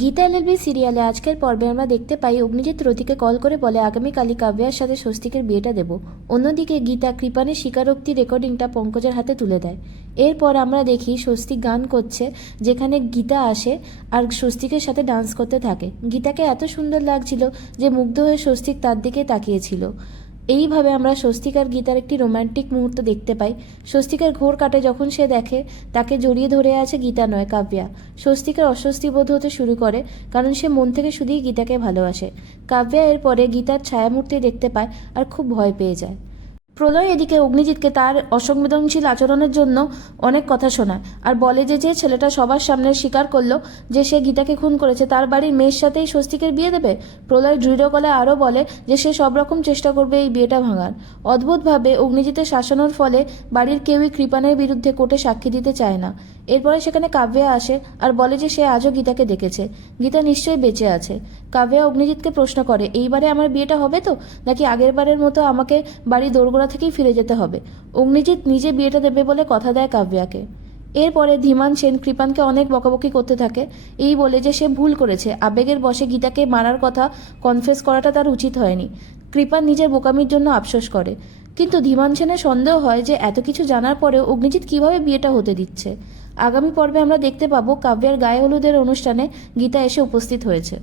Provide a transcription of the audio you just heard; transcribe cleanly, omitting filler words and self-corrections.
Gita LLB সিরিয়ালে আজকের পর্বে আমরা দেখতে পাই অগ্নিজিৎ রতিকে কল করে বলে আগামীকালই কাব্যার সাথে স্বস্তিকের বিয়েটা দেব। অন্যদিকে গীতা কৃপানের স্বীকারোক্তি রেকর্ডিংটা পঙ্কজের হাতে তুলে দেয়। এরপর আমরা দেখি স্বস্তিক গান করছে, যেখানে গীতা আসে আর স্বস্তিকের সাথে ডান্স করতে থাকে। গীতাকে এত সুন্দর লাগছিল যে মুগ্ধ হয়ে স্বস্তিক তার দিকে তাকিয়েছিল। এইভাবে আমরা স্বস্তিক আর গীতার একটি রোম্যান্টিক মুহূর্ত দেখতে পাই। স্বস্তিকের ঘোর কাটে যখন সে দেখে তাকে জড়িয়ে ধরে আছে গীতা নয়, কাব্যা। স্বস্তিকের অস্বস্তি বোধ হতে শুরু করে, কারণ সে মন থেকে শুধুই গীতাকে ভালোবাসে। কাব্যা এরপরে গীতার ছায়ামূর্তি দেখতে পায় আর খুব ভয় পেয়ে যায়। প্রলয় এদিকে অগ্নিজিৎকে তার অসংবেদনশীল আচরণের জন্য অনেক কথা শোনায় আর বলে যে ছেলেটা সবার সামনে স্বীকার করলো যে সে গীতাকে খুন করেছে, তার বাড়ির মেয়ের সাথেই স্বস্তিকের বিয়ে দেবে। প্রলয় দৃঢ় গলায় আরও বলে যে সে সব রকম চেষ্টা করবে এই বিয়েটা ভাঙার। অদ্ভুতভাবে অগ্নিজিতের শাসনের ফলে বাড়ির কেউই কৃপানের বিরুদ্ধে কোর্টে সাক্ষী দিতে চায় না। এরপরে সেখানে কাব্যা আসে আর বলে যে সে আজও গীতাকে দেখেছে, গীতা নিশ্চয়ই বেঁচে আছে। কাব্যা অগ্নিজিৎকে প্রশ্ন করে, এইবারে আমার বিয়েটা হবে তো, নাকি আগের বারের মতো আমাকে বাড়ি দোরগোড়া থেকেই ফিরে যেতে হবে? অগ্নিজিৎ নিজে বিয়েটা দেবে বলে কথা দেয় কাব্যাকে। এরপরে ধীমান সেন কৃপানকে অনেক বকাবকি করতে থাকে, এই বলে যে সে ভুল করেছে, আবেগের বশে গীতাকে মারার কথা কনফেস করাটা তার উচিত হয়নি। কৃপান নিজের বোকামির জন্য আফসোস করে, কিন্তু ধীমান সেনের সন্দেহ হয় যে এত কিছু জানার পরেও অগ্নিজিৎ কিভাবে বিয়েটা হতে দিচ্ছে। আগামী পর্বে আমরা দেখতে পাবো কাব্যার গায়ে হলুদের অনুষ্ঠানে গীতা এসে উপস্থিত হয়েছে।